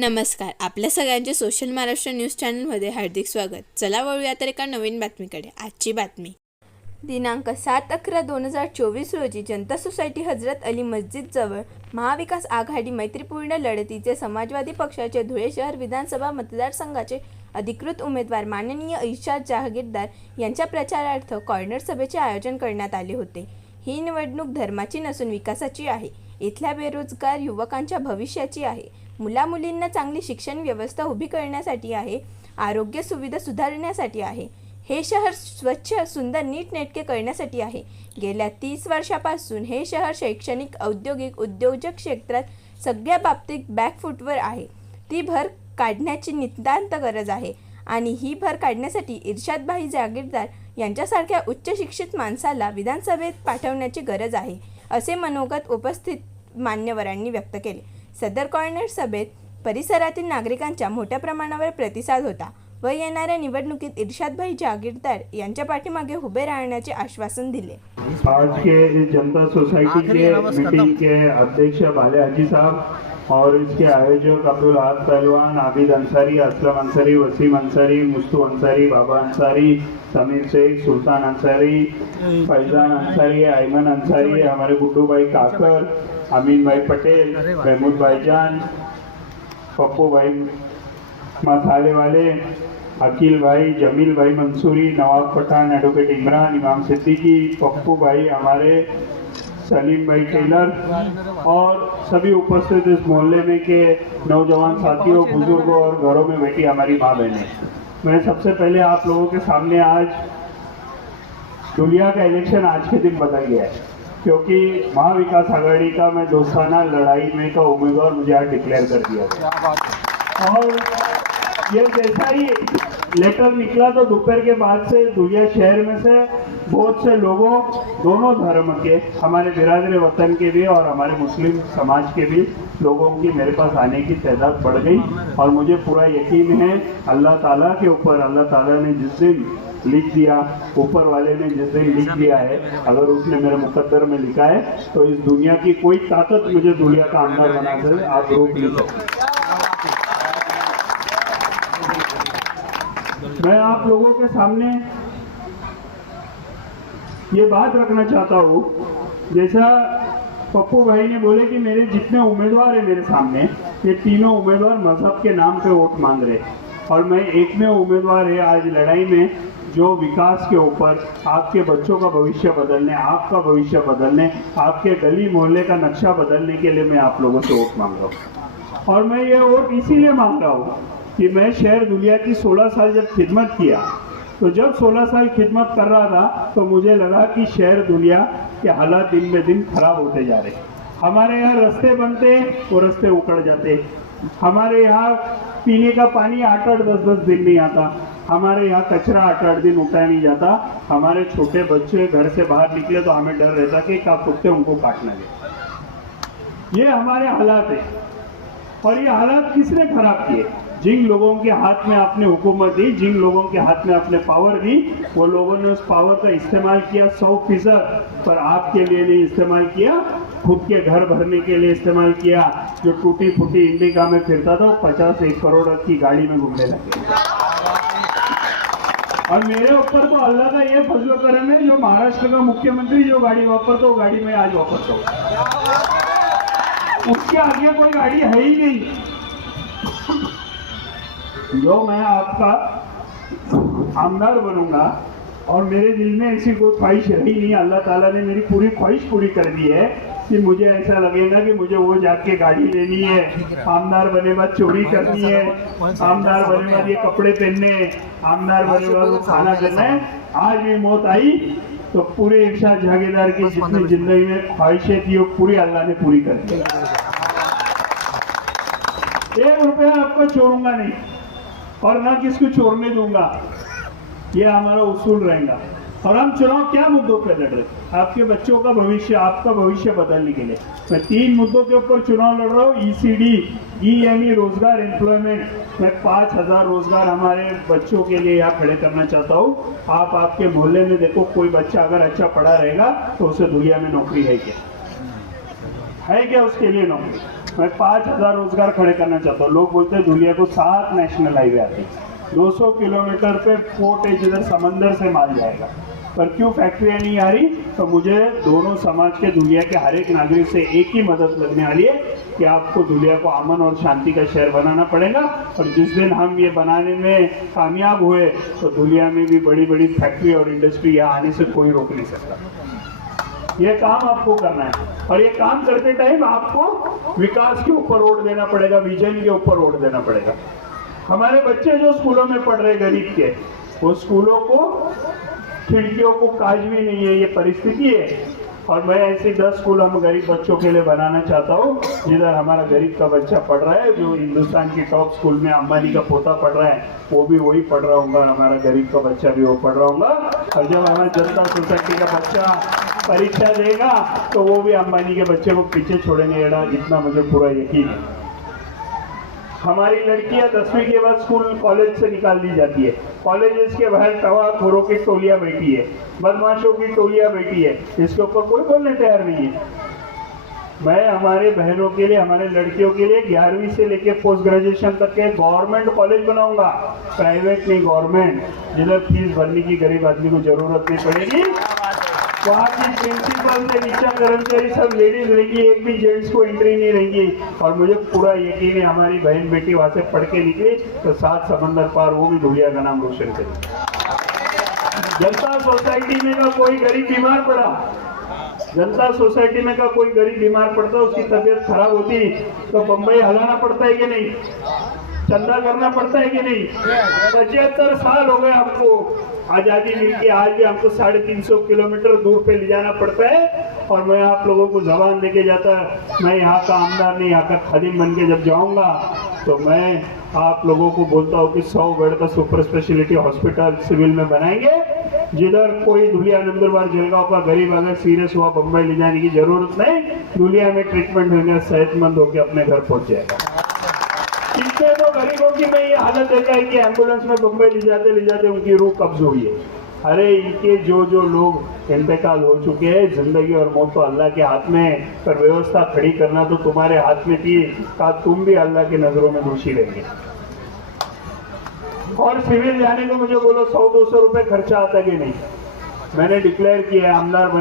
नमस्कार, आपल्या सगळ्यांचे सोशल महाराष्ट्र न्यूज चॅनलमध्ये हार्दिक स्वागत. चला वळूया तर एका नवीन बातमीकडे. आजची बातमी दिनांक 7/11/2024 रोजी जनता सोसायटी हजरत अली मस्जिदजवळ महाविकास आघाडी मैत्रीपूर्ण लढतीचे समाजवादी पक्षाचे धुळे शहर विधानसभा मतदारसंघाचे अधिकृत उमेदवार माननीय इर्शाद जहागीरदार यांच्या प्रचारार्थ कॉर्नर सभेचे आयोजन करण्यात आले होते. ही निवडणूक धर्माची नसून विकासाची आहे. इथल्या बेरोजगार युवकांच्या भविष्याची आहे. मुलामुलींना चांगली शिक्षण व्यवस्था उभी करण्यासाठी आहे. आरोग्य सुविधा सुधारण्यासाठी आहे. हे शहर स्वच्छ, सुंदर, नीटनेटके करण्यासाठी आहे. गेल्या 30 वर्षापासून हे शहर शैक्षणिक, औद्योगिक, उद्योजक क्षेत्रात सगळ्या बाबतीत बॅकफूटवर आहे. ती भर काढण्याची नितांत गरज आहे आणि ही भर काढण्यासाठी इर्शादभाई जहागीरदार यांच्यासारख्या उच्च शिक्षित माणसाला विधानसभेत पाठवण्याची गरज आहे, असे मनोगत उपस्थित मान्यवरांनी व्यक्त केले. सदर कॉर्नर सभेत परिसरातील नागरिकांचा मोठ्या प्रमाणावर प्रतिसाद होता व येणाऱ्या निवडणुकीत इर्शादभाई जहागीरदार यांच्या पाठीमागे उभे राहण्याचे आश्वासन दिले. आज के जनता सोसाइटी के मीटिंग के अध्यक्ष भाले हाजी साहब और इसके आयोजक अब्दुल अहद पहलवान, आबिद अंसारी, असलम अंसारी, वसीम अंसारी, मुस्तू अंसारी, बाबा अंसारी, समीर शेख, सुल्तान अंसारी, फैजान अंसारी, अयमन अंसारी, हमारे गुड्डू भाई काकर, अमीन भाई पटेल, महमूद भाईजान, पप्पू भाई मसाले वाले, अकील भाई, जमील भाई मंसूरी, नवाब पठान, एडवोकेट इमरान, इमाम सिद्दीकी, पप्पू भाई हमारे, सलीम भाई टेलर और सभी उपस्थित इस मोहल्ले में के नौजवान साथियों, बुजुर्गों और घरों में बैठी हमारी माँ बहनें, मैं सबसे पहले आप लोगों के सामने आज दुनिया का इलेक्शन आज के दिन बदल गया है, क्योंकि महाविकास आघाड़ी का मैं दोस्ताना लड़ाई में का उम्मीदवार मुझे आज डिक्लेयर कर दिया गया। और ये जैसा ही लेटर निकला तो दोपहर के बाद से दुनिया शहर में से बहुत से लोगों, दोनों धर्म के, हमारे बिरादर वतन के भी और हमारे मुस्लिम समाज के भी लोगों की मेरे पास आने की तादाद बढ़ गई। और मुझे पूरा यकीन है अल्लाह ताला के ऊपर, अल्लाह ताला ने जिस दिन लिख दिया, ऊपर वाले ने जिस दिन लिख दिया है, अगर उसने मेरे मुकद्दर में लिखा है तो इस दुनिया की कोई ताकत मुझे दुनिया का आमदार बनाकर आप रोक नहीं सकते। मैं आप लोगों के सामने ये बात रखना चाहता हूँ, जैसा पप्पू भाई ने बोले कि मेरे जितने उम्मीदवार हैं मेरे सामने, ये तीनों उम्मीदवार मजहब के नाम पे वोट मांग रहे हैं और मैं एक में उम्मीदवार है आज लड़ाई में जो विकास के ऊपर, आपके बच्चों का भविष्य बदलने, आपका भविष्य बदलने, आपके गली मोहल्ले का नक्शा बदलने के लिए मैं आप लोगों से वोट मांग रहा हूँ। और मैं ये वोट इसीलिए मांग रहा हूँ कि मैं शहर दुनिया की 16 साल जब खिदमत किया, तो जब 16 साल खिदमत कर रहा था तो मुझे लगा कि शहर दुनिया के हालात दिन में दिन खराब होते जा रहे। हमारे यहाँ रास्ते बनते, वो रास्ते उखड़ जाते। हमारे यहाँ पीने का पानी 8-8, 10-10 दिन नहीं आता। हमारे यहाँ कचरा 8-8 दिन उठाया नहीं जाता। हमारे छोटे बच्चे घर से बाहर निकले तो हमें डर रहता कि क्या कुत्ते उनको काटना है। ये हमारे हालात है और ये हालात किसने खराब किए? जिन लोगों के हाथ में आपने हुकूमत दी, जिन लोगों के हाथ में आपने पावर दी, वो लोगों ने उस पावर का इस्तेमाल किया 100%, पर आपके लिए नहीं इस्तेमाल किया, खुद के घर भरने के लिए इस्तेमाल किया। जो टूटी फूटी इंडिका में फिरता था 50-1 करोड़ की गाड़ी में घूमने लगे। और मेरे ऊपर तो अल्लाह का ये फजलो करम है, जो महाराष्ट्र का मुख्यमंत्री जो गाड़ी वापरता वो गाड़ी में आज वापरता हूँ, उसके आगे कोई गाड़ी है ही नहीं। जो मैं आपका आमदार बनूंगा और मेरे दिल में ऐसी कोई ख्वाहिश रही नहीं, अल्लाह ताला ने मेरी पूरी ख्वाहिश पूरी कर दी है कि मुझे ऐसा लगेगा कि मुझे वो जाके गाड़ी लेनी है, आमदार बने बाद चोरी करनी है, आमदार बने बाद ये कपड़े पहनने, आमदार बने बाद वो खाना करना है। आज ये मौत आई तो पूरे इर्शाद जहागीरदार की जितनी जिंदगी में ख्वाहिशें थी वो पूरी अल्लाह ने पूरी कर दी। 1 रुपया आपको छोड़ूंगा नहीं और ना किसको छोड़ने दूंगा, ये हमारा उसूल रहेगा। और हम चुनाव क्या मुद्दों पे लड़ रहे? आपके बच्चों का भविष्य, आपका भविष्य बदलने के लिए मैं 3 मुद्दों के ऊपर चुनाव लड़ रहा हूँ। ECD, यानी रोजगार, एम्प्लॉयमेंट। मैं 5000 रोजगार हमारे बच्चों के लिए यहाँ खड़े करना चाहता हूँ। आप आपके मोहल्ले में देखो, कोई बच्चा अगर अच्छा पढ़ा रहेगा तो उसे दुनिया में नौकरी है क्या? उसके लिए नौकरी? मैं 5,000 रोजगार खड़े करना चाहता हूँ। लोग बोलते हैं धुलिया को 7 नेशनल हाईवे आते हैं, 200 किलोमीटर पे पोर्ट है जिधर समंदर से माल जाएगा, पर क्यों फैक्ट्रियाँ नहीं आ रही? तो मुझे दोनों समाज के धुलिया के हर एक नागरिक से एक ही मदद लगने वाली है कि आपको धुलिया को अमन और शांति का शहर बनाना पड़ेगा। और जिस दिन हम ये बनाने में कामयाब हुए तो धुलिया में भी बड़ी बड़ी फैक्ट्री और इंडस्ट्री यहाँ आने से कोई रोक नहीं सकता। ये काम आपको करना है और ये काम करते टाइम आपको विकास के ऊपर वोट देना पड़ेगा, विजन के ऊपर वोट देना पड़ेगा। हमारे बच्चे जो स्कूलों में पढ़ रहे गरीब के, वो स्कूलों को खिड़कियों को काज भी नहीं है, ये परिस्थिति है। और मैं ऐसे 10 स्कूल हम गरीब बच्चों के लिए बनाना चाहता हूँ जिधर हमारा गरीब का बच्चा पढ़ रहा है। जो हिंदुस्तान की टॉप स्कूल में अंबानी का पोता पढ़ रहा है वो भी वही पढ़ रहा होगा, हमारा गरीब का बच्चा भी वो पढ़ रहा होगा। और जब हमारा जनता सोसाइटी का बच्चा परीक्षा देगा तो वो भी अंबानी के बच्चे को पीछे छोड़ेंगे, इतना मुझे पूरा यकीन है। हमारी लड़कियां 10वीं के बाद स्कूल कॉलेज से निकाल दी जाती है, कॉलेजेस के बाहर तवाखोरों की टोलियां बैठी है, बदमाशों की टोलियां बैठी है, इसके ऊपर कोई बोलने तैयार नहीं है। मैं हमारे बहनों के लिए, हमारे लड़कियों के लिए 11वीं से लेकर पोस्ट ग्रेजुएशन तक के गवर्नमेंट कॉलेज बनाऊंगा, प्राइवेट नहीं गवर्नमेंट, जिधर फीस भरने की गरीब आदमी को जरूरत नहीं पड़ेगी। वहाँ की प्रिंसिपल से नीचा कर्मचारी सब लेडीज रहेंगी, एक भी जेंट्स को एंट्री नहीं रहेंगी। और मुझे पूरा यकीन है हमारी बहन बेटी वहाँ से पढ़ के निकली तो 7 समंदर पार वो भी धुलिया का नाम रोशन करेगी। जनता सोसाइटी में का कोई गरीब बीमार पड़ा, जनता सोसाइटी में का कोई गरीब बीमार पड़ता, उसकी तबीयत खराब होती तो बम्बई हलाना पड़ता है कि नहीं, चंदा करना पड़ता है कि नहीं? 75 साल हो गए हमको आजादी मिलके, आज भी हमको 350 किलोमीटर दूर पे ले जाना पड़ता है। और मैं आप लोगों को जबान देके जाता, मैं यहाँ का आमदार नहीं, यहाँ का खादिम बन के जब जाऊँगा तो मैं आप लोगों को बोलता हूँ कि 100 बेड का सुपर स्पेशलिटी हॉस्पिटल सिविल में बनाएंगे, जिधर कोई धुलिया नंदुरबार जलगांव का गरीब अगर सीरियस हुआ बम्बई ले जाने की जरूरत नहीं, धुलिया में ट्रीटमेंट होगा, सेहतमंद होकर अपने घर पहुँच जाएगा। कितने तो गरीबों की मैं ये हालत देखा है कि एम्बुलेंस में बम्बई ले जाते उनकी रूह कब्ज हुई है। अरे इनके जो लोग इंतकाल हो चुके हैं, जिंदगी और मौत तो अल्लाह के हाथ में, पर व्यवस्था खड़ी करना तो तुम्हारे हाथ में थी, का तुम भी अल्लाह की नजरों में दोषी रहेंगे। और सिविल जाने को मुझे बोलो 100-200 रुपए खर्चा आता कि नहीं? मैंने डिक्लेयर किया है, आमदार बने